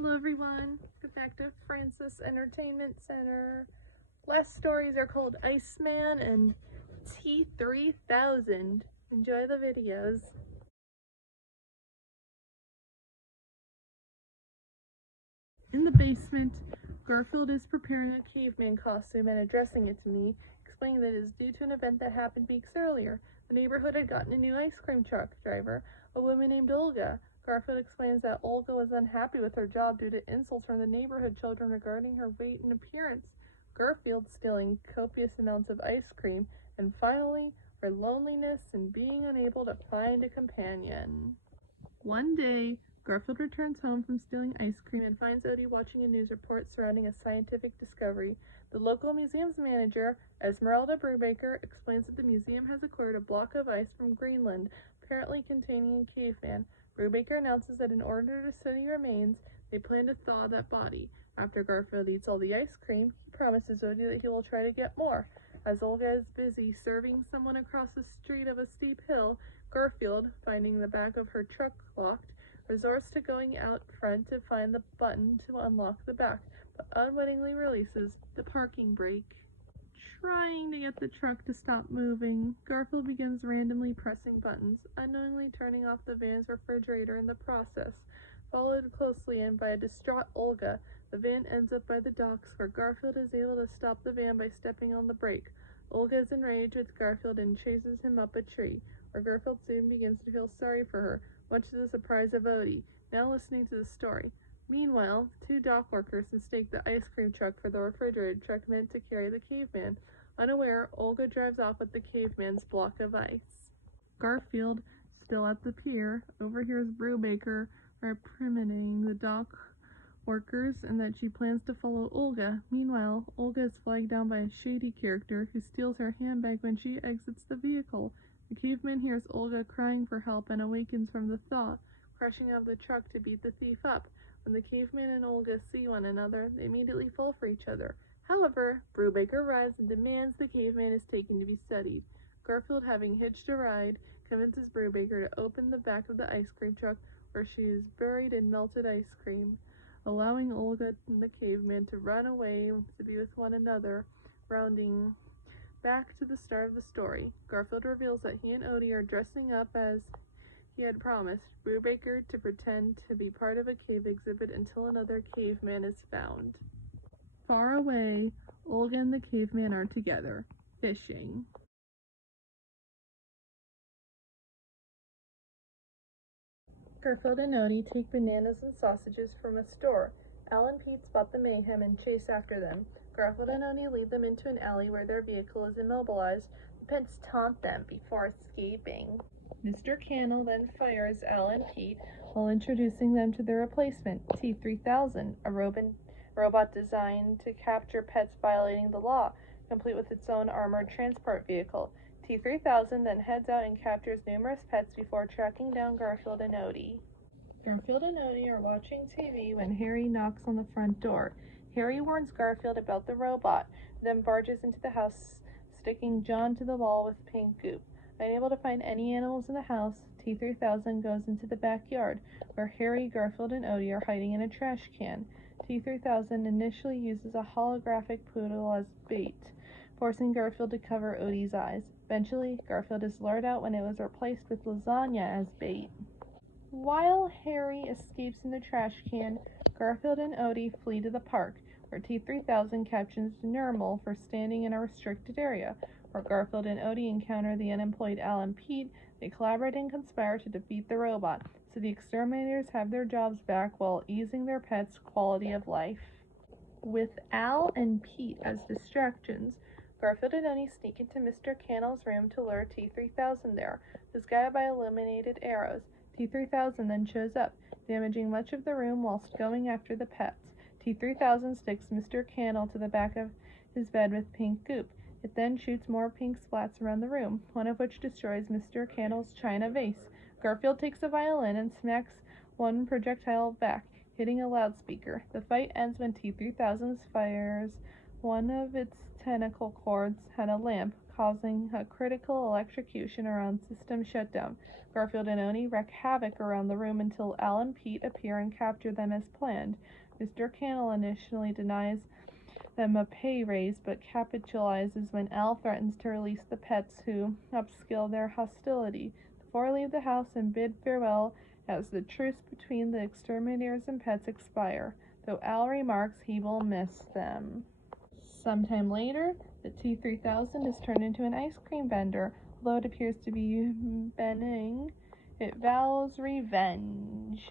Hello everyone, get back to Francis Entertainment Center. Last stories are called Iceman and T3000. Enjoy the videos. In the basement, Garfield is preparing a caveman costume and addressing it to me, explaining that it is due to an event that happened weeks earlier. The neighborhood had gotten a new ice cream truck driver, a woman named Olga. Garfield explains that Olga was unhappy with her job due to insults from the neighborhood children regarding her weight and appearance, Garfield stealing copious amounts of ice cream, and finally, her loneliness and being unable to find a companion. One day, Garfield returns home from stealing ice cream and finds Odie watching a news report surrounding a scientific discovery. The local museum's manager, Esmeralda Brubaker, explains that the museum has acquired a block of ice from Greenland, apparently containing a caveman. Brubaker announces that in order to study remains, they plan to thaw that body. After Garfield eats all the ice cream, he promises Odie that he will try to get more. As Olga is busy serving someone across the street of a steep hill, Garfield, finding the back of her truck locked, resorts to going out front to find the button to unlock the back, but unwittingly releases the parking brake. Trying to get the truck to stop moving, Garfield begins randomly pressing buttons, unknowingly turning off the van's refrigerator in the process. Followed closely in by a distraught Olga, the van ends up by the docks, where Garfield is able to stop the van by stepping on the brake. Olga is enraged with Garfield and chases him up a tree, where Garfield soon begins to feel sorry for her, much to the surprise of Odie, now listening to the story. Meanwhile, two dock workers mistake the ice cream truck for the refrigerated truck meant to carry the caveman. Unaware, Olga drives off with the caveman's block of ice. Garfield, still at the pier, overhears Brubaker reprimaning the dock workers and that she plans to follow Olga. Meanwhile, Olga is flagged down by a shady character who steals her handbag when she exits the vehicle. The caveman hears Olga crying for help and awakens from the thought, crushing out of the truck to beat the thief up. When the caveman and Olga see one another, they immediately fall for each other. However, Brubaker arrives and demands the caveman is taken to be studied. Garfield, having hitched a ride, convinces Brubaker to open the back of the ice cream truck, where she is buried in melted ice cream, allowing Olga and the caveman to run away to be with one another. Rounding back to the start of the story, Garfield reveals that he and Odie are dressing up as he had promised Brubaker to pretend to be part of a cave exhibit until another caveman is found. Far away, Olga and the caveman are together, fishing. Garfield and Odie take bananas and sausages from a store. Al and Pete spot the mayhem and chase after them. Garfield and Odie lead them into an alley where their vehicle is immobilized. The pets taunt them before escaping. Mr. Cannell then fires Al and Pete while introducing them to their replacement, T3000, a robot designed to capture pets violating the law, complete with its own armored transport vehicle. T3000 then heads out and captures numerous pets before tracking down Garfield and Odie. Garfield and Odie are watching TV when Harry knocks on the front door. Harry warns Garfield about the robot, then barges into the house, sticking John to the wall with pink goop. Unable to find any animals in the house, T3000 goes into the backyard, where Harry, Garfield, and Odie are hiding in a trash can. T3000 initially uses a holographic poodle as bait, forcing Garfield to cover Odie's eyes. Eventually, Garfield is lured out when it was replaced with lasagna as bait. While Harry escapes in the trash can, Garfield and Odie flee to the park, where T3000 captures Nermal for standing in a restricted area. Where Garfield and Odie encounter the unemployed Al and Pete, they collaborate and conspire to defeat the robot, so the exterminators have their jobs back while easing their pets' quality of life. With Al and Pete as distractions, Garfield and Odie sneak into Mr. Cannell's room to lure T3000 there, who's guided by illuminated arrows. T3000 then shows up, damaging much of the room whilst going after the pets. T3000 sticks Mr. Cannell to the back of his bed with pink goop. It then shoots more pink splats around the room, one of which destroys Mr. Cannell's china vase. Garfield takes a violin and smacks one projectile back, hitting a loudspeaker. The fight ends when T3000 fires one of its tentacle cords at a lamp, causing a critical electrocution around system shutdown. Garfield and Oni wreak havoc around the room until Al and Pete appear and capture them as planned. Mr. Cannell initially denies them a pay raise, but capitalizes when Al threatens to release the pets, who upskill their hostility. The four leave the house and bid farewell as the truce between the exterminators and pets expire, though Al remarks he will miss them. Sometime later, the T3000 is turned into an ice cream vendor. Although it appears to be benign, it vows revenge.